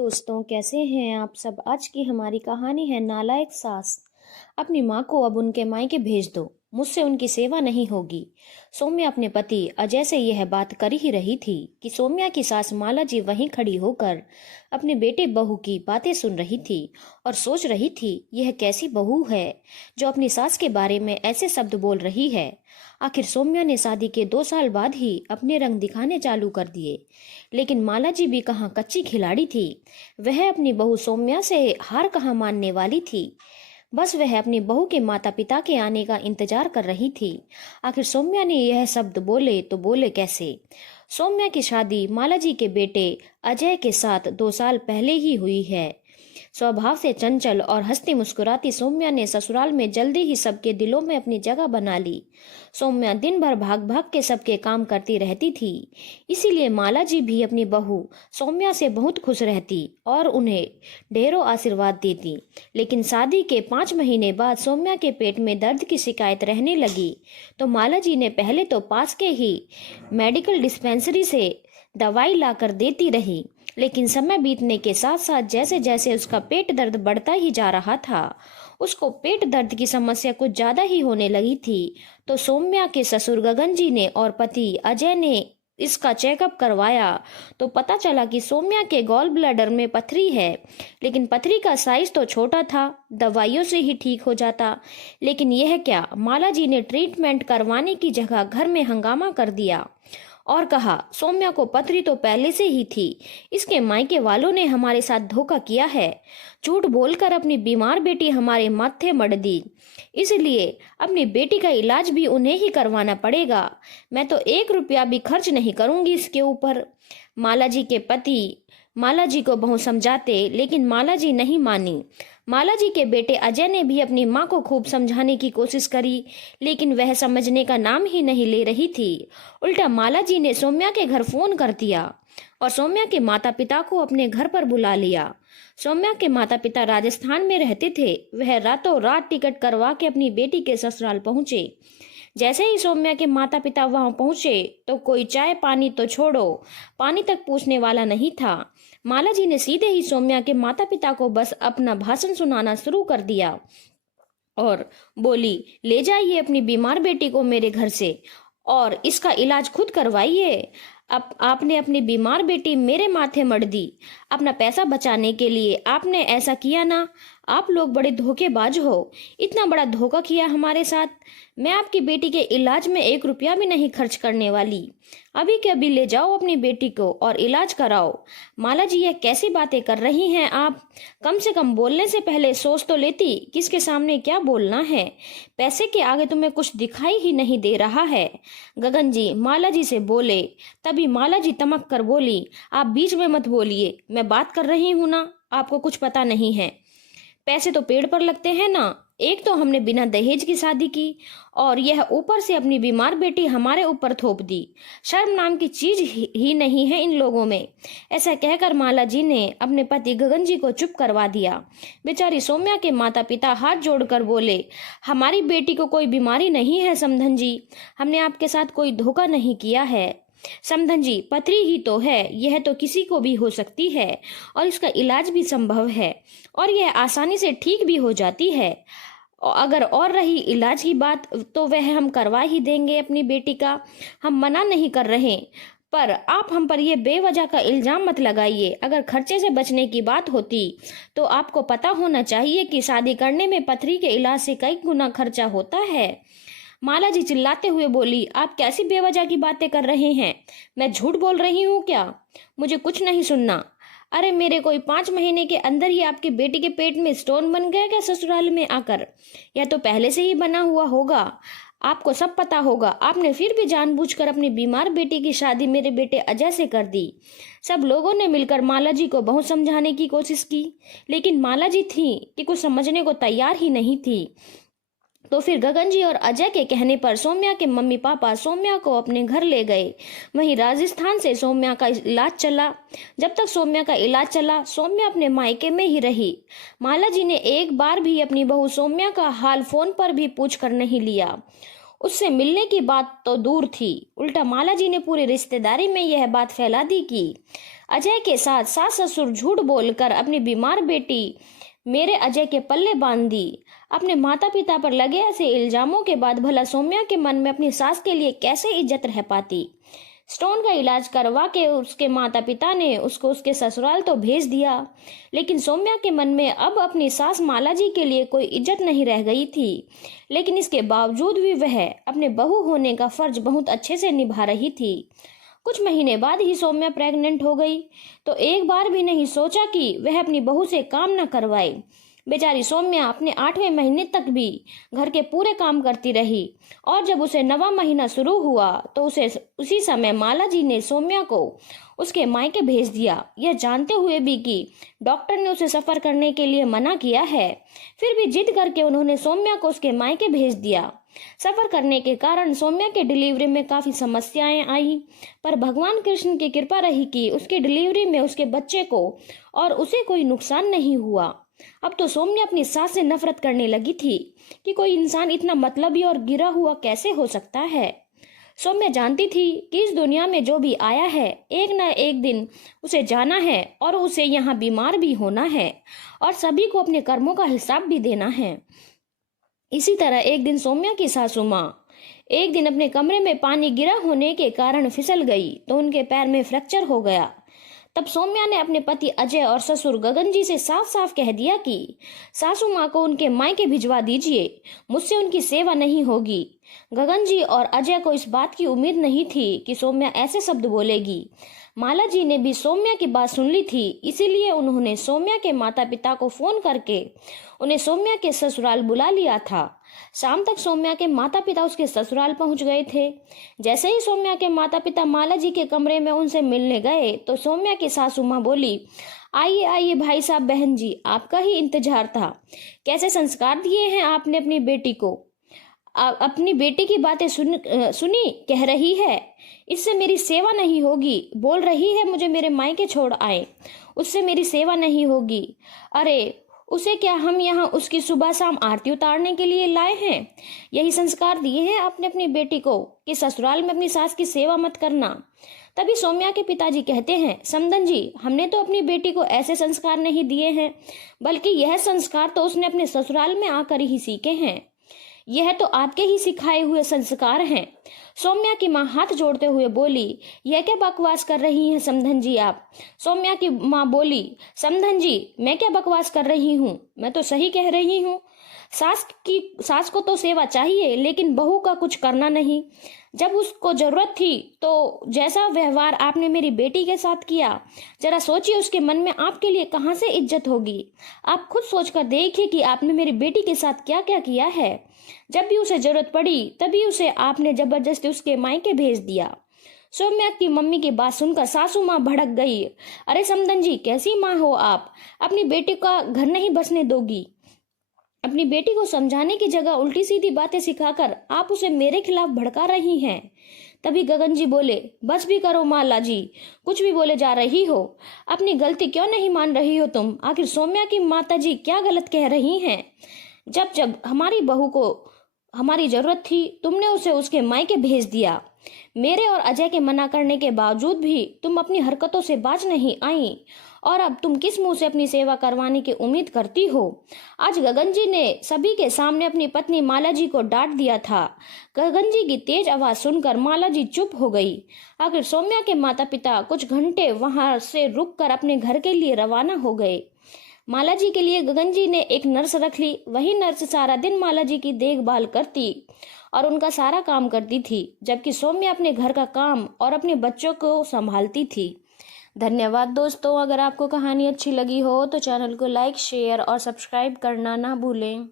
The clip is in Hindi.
दोस्तों, कैसे हैं आप सब। आज की हमारी कहानी है नालायक सास। अपनी माँ को अब उनके मायके भेज दो, मुझसे उनकी सेवा नहीं होगी। सौम्या अपने पति अजय से यह बात कर ही रही थी कि सौम्या की सास माला जी वहीं खड़ी होकर अपने बेटे बहू की बातें सुन रही थी और सोच रही थी, यह कैसी बहू है जो अपनी सास के बारे में ऐसे शब्द बोल रही है। आखिर सौम्या ने शादी के 2 साल बाद ही अपने रंग दिखाने चालू कर दिए, लेकिन माला जी भी कहाँ कच्ची खिलाड़ी थी। वह अपनी बहू सौम्या से हार कहाँ मानने वाली थी। बस वह अपनी बहू के माता पिता के आने का इंतजार कर रही थी। आखिर सौम्या ने यह शब्द बोले तो बोले कैसे। सौम्या की शादी माला जी के बेटे अजय के साथ 2 साल पहले ही हुई है। स्वभाव से चंचल और हंसती मुस्कुराती सौम्या ने ससुराल में जल्दी ही सबके दिलों में अपनी जगह बना ली। सौम्या दिन भर भाग भाग के सबके काम करती रहती थी, इसीलिए माला जी भी अपनी बहू सौम्या से बहुत खुश रहती और उन्हें ढेरों आशीर्वाद देती। लेकिन शादी के 5 महीने बाद सौम्या के पेट में दर्द की शिकायत रहने लगी, तो माला जी ने पहले तो पास के ही मेडिकल डिस्पेंसरी से दवाई लाकर देती रही, लेकिन समय बीतने के साथ साथ जैसे जैसे उसका पेट दर्द बढ़ता ही जा रहा था, उसको पेट दर्द की समस्या कुछ ज्यादा ही होने लगी थी। तो सौम्या के ससुर गगन जी ने और पति अजय ने इसका चेकअप करवाया, तो पता चला कि सौम्या के गॉल ब्लैडर में पथरी है। लेकिन पथरी का साइज तो छोटा था, दवाइयों से ही ठीक हो जाता। लेकिन यह क्या, माला जी ने ट्रीटमेंट करवाने की जगह घर में हंगामा कर दिया और कहा, सौम्या को पथरी तो पहले से ही थी, इसके मायके वालों ने हमारे साथ धोखा किया है। झूठ बोलकर अपनी बीमार बेटी हमारे माथे मढ़ दी, इसलिए अपनी बेटी का इलाज भी उन्हें ही करवाना पड़ेगा। मैं तो 1 रुपया भी खर्च नहीं करूंगी इसके ऊपर। माला जी के पति माला जी को बहुत समझाते, लेकिन माला जी नहीं मानी। माला जी के बेटे अजय ने भी अपनी माँ को खूब समझाने की कोशिश करी, लेकिन वह समझने का नाम ही नहीं ले रही थी। उल्टा माला जी ने सौम्या के घर फोन कर दिया और सौम्या के माता पिता को अपने घर पर बुला लिया। सौम्या के माता पिता राजस्थान में रहते थे। वह रातों रात टिकट करवा के अपनी बेटी के ससुराल पहुंचे। जैसे ही सौम्या के माता पिता वहां पहुंचे तो कोई चाय पानी तो छोड़ो, पानी तक पूछने वाला नहीं था। माला जी ने सीधे ही सौम्या के माता पिता को बस अपना भाषण सुनाना शुरू कर दिया और बोली, ले जाइए अपनी बीमार बेटी को मेरे घर से और इसका इलाज खुद करवाइए। अब आपने अपनी बीमार बेटी मेरे माथे मढ़ दी, अपना पैसा बचाने के लिए आपने ऐसा किया ना। आप लोग बड़े धोखेबाज हो, इतना बड़ा धोखा किया हमारे साथ। मैं आपकी बेटी के इलाज में 1 रुपया भी नहीं खर्च करने वाली। अभी के अभी ले जाओ अपनी बेटी को और इलाज कराओ। माला जी, यह कैसी बातें कर रही हैं आप। कम से कम बोलने से पहले सोच तो लेती किसके सामने क्या बोलना है। पैसे के आगे तुम्हें कुछ दिखाई ही नहीं दे रहा है। गगन जी माला जी से बोले। तभी माला जी तमक कर बोली, आप बीच में मत बोलिए, मैं बात कर रही हूं ना। आपको कुछ पता नहीं है, पैसे तो पेड़ पर लगते हैं ना। एक तो हमने बिना दहेज की शादी की और यह ऊपर से अपनी बीमार बेटी हमारे ऊपर थोप दी। शर्म नाम की चीज ही नहीं है इन लोगों में। ऐसा कहकर माला जी ने अपने पति गगन जी को चुप करवा दिया। बेचारी सौम्या के माता पिता हाथ जोड़कर बोले, हमारी बेटी को कोई बीमारी नहीं है समधन जी, हमने आपके साथ कोई धोखा नहीं किया है। समधन जी, पथरी ही तो है, यह तो किसी को भी हो सकती है और इसका इलाज भी संभव है और यह आसानी से ठीक भी हो जाती है। अगर और रही इलाज की बात तो वह हम करवा ही देंगे अपनी बेटी का, हम मना नहीं कर रहे। पर आप हम पर यह बेवजह का इल्जाम मत लगाइए। अगर खर्चे से बचने की बात होती तो आपको पता होना चाहिए कि शादी करने में पथरी के इलाज से कई गुना खर्चा होता है। माला जी चिल्लाते हुए बोली, आप कैसी बेवजह की बातें कर रहे हैं। मैं झूठ बोल रही हूँ क्या? मुझे कुछ नहीं सुनना। अरे मेरे कोई 5 महीने के अंदर ही आपकी बेटी के पेट में स्टोन बन गया क्या ससुराल में आकर? यह तो पहले से ही बना हुआ होगा, आपको सब पता होगा। आपने फिर भी जानबूझकर अपनी बीमार बेटी की शादी मेरे बेटे अजय से कर दी। सब लोगों ने मिलकर माला जी को बहुत समझाने की कोशिश की, लेकिन माला जी थी कि कुछ समझने को तैयार ही नहीं थी। तो फिर गगन जी और अजय के कहने पर सौम्या के मम्मी पापा सौम्या को अपने घर ले गए। वहीं राजस्थान से सौम्या का इलाज चला। जब तक सौम्या का इलाज चला, सौम्या अपने मायके में ही रही। माला जी ने एक बार भी अपनी बहू सौम्या का हाल फोन पर भी पूछ कर नहीं लिया। उससे मिलने की बात तो दूर थी, उल्टा माला जी ने पूरी रिश्तेदारी में यह बात फैला दी कि अजय के साथ सास ससुर झूठ बोलकर अपनी बीमार बेटी मेरे अजय के पल्ले बांध दी। अपने माता पिता पर लगे ऐसे इल्जामों के बाद भला सौम्या के मन में अपनी सास के लिए कैसे इज्जत रह पाती। स्टोन का इलाज करवा के उसके माता पिता ने उसको उसके ससुराल तो भेज दिया, लेकिन सौम्या के मन में अब अपनी सास माला जी के लिए कोई इज्जत नहीं रह गई थी। लेकिन इसके बावजूद भी वह अपने बहू होने का फर्ज बहुत अच्छे से निभा रही थी। कुछ महीने बाद ही सौम्या प्रेग्नेंट हो गई, तो एक बार भी नहीं सोचा कि वह अपनी बहू से काम न करवाए। बेचारी सौम्या अपने 8वें महीने तक भी घर के पूरे काम करती रही, और जब उसे 9वां महीना शुरू हुआ तो उसी समय माला जी ने सौम्या को उसके मायके भेज दिया, यह जानते हुए भी कि डॉक्टर ने उसे सफर करने के लिए मना किया है। फिर भी जिद करके उन्होंने सौम्या को उसके मायके भेज दिया। सफर करने के कारण सौम्या के डिलीवरी में काफी समस्याएं आई, पर भगवान कृष्ण की कृपा रही कि उसकी डिलीवरी में उसके बच्चे को और उसे कोई नुकसान नहीं हुआ। अब तो सौम्या अपनी सास से नफरत करने लगी थी कि कोई इंसान इतना मतलबी और गिरा हुआ कैसे हो सकता है। सौम्या जानती थी कि इस दुनिया में जो भी आया है एक न एक दिन उसे जाना है, और उसे यहाँ बीमार भी होना है, और सभी को अपने कर्मों का हिसाब भी देना है। इसी तरह एक दिन सौम्या की सासू माँ एक दिन अपने कमरे में पानी गिरा होने के कारण फिसल गई तो उनके पैर में फ्रैक्चर हो गया। तब सौम्या ने अपने पति अजय और ससुर गगन जी से साफ साफ कह दिया कि सासू माँ को उनके मायके भिजवा दीजिए, मुझसे उनकी सेवा नहीं होगी। गगन जी और अजय को इस बात की उम्मीद नहीं थी कि सौम्या ऐसे शब्द बोलेगी। माला जी ने भी सौम्या की बात सुन ली थी, इसीलिए उन्होंने सौम्या के माता पिता को फोन करके उन्हें सौम्या के ससुराल बुला लिया था। शाम तक सौम्या के माता पिता उसके ससुराल पहुंच गए थे। जैसे ही सौम्या के माता पिता माला जी के कमरे में उनसे मिलने गए तो सौम्या की सासू माँ बोली, आइए आइए भाई साहब, बहन जी, आपका ही इंतजार था। कैसे संस्कार दिए हैं आपने अपनी बेटी को। अपनी बेटी की बातें सुनी, कह रही है इससे मेरी सेवा नहीं होगी, बोल रही है मुझे मेरे मायके छोड़ आए, उससे मेरी सेवा नहीं होगी। अरे उसे क्या हम यहाँ उसकी सुबह शाम आरती उतारने के लिए लाए हैं? यही संस्कार दिए हैं आपने अपनी बेटी को कि ससुराल में अपनी सास की सेवा मत करना। तभी सौम्या के पिताजी कहते हैं, समधन जी, हमने तो अपनी बेटी को ऐसे संस्कार नहीं दिए हैं, बल्कि यह संस्कार तो उसने अपने ससुराल में आकर ही सीखे हैं। यह तो आपके ही सिखाए हुए संस्कार हैं। सौम्या की माँ हाथ जोड़ते हुए बोली, यह क्या बकवास कर रही हैं समधन जी आप। सौम्या की माँ बोली, समधन जी, मैं क्या बकवास कर रही हूँ, मैं तो सही कह रही हूँ। सास को तो सेवा चाहिए, लेकिन बहू का कुछ करना नहीं। जब उसको जरूरत थी तो जैसा व्यवहार आपने मेरी बेटी के साथ किया, जरा सोचिए उसके मन में आपके लिए कहाँ से इज्जत होगी। आप खुद सोचकर देखिए कि आपने मेरी बेटी के साथ क्या क्या किया है। जब भी उसे जरूरत पड़ी तभी उसे आपने जबरदस्ती उसके मायके भेज दिया। सौम्या की मम्मी की बात सुनकर सासू माँ भड़क गई। अरे समधन जी, कैसी माँ हो आप, अपनी बेटी का घर नहीं बसने दोगी। अपनी बेटी को समझाने की जगह उल्टी सीधी बातें सिखाकर आप उसे मेरे खिलाफ भड़का रही हैं। तभी गगन जी बोले, बस भी करो माला जी, कुछ भी बोले जा रही हो। अपनी गलती क्यों नहीं मान रही हो तुम? आखिर सौम्या की माता जी क्या गलत कह रही हैं? जब जब हमारी बहू को हमारी जरूरत थी तुमने उसे उसके मायके भेज दिया। मेरे और अजय के मना करने के बावजूद भी तुम अपनी हरकतों से बाज नहीं आई, और अब तुम किस मुंह से अपनी सेवा करवाने की उम्मीद करती हो? आज गगन जी ने सभी के सामने अपनी पत्नी माला जी को डांट दिया था। गगन जी की तेज आवाज सुनकर माला जी चुप हो गई। आखिर सौम्या के माता पिता कुछ घंटे वहां से रुककर अपने घर के लिए रवाना हो गए। माला जी के लिए गगन जी ने एक नर्स रख ली। वही नर्स सारा दिन माला जी की देखभाल करती और उनका सारा काम करती थी, जबकि सौम्या अपने घर का काम और अपने बच्चों को संभालती थी। धन्यवाद दोस्तों। अगर आपको कहानी अच्छी लगी हो तो चैनल को लाइक, शेयर और सब्सक्राइब करना ना भूलें।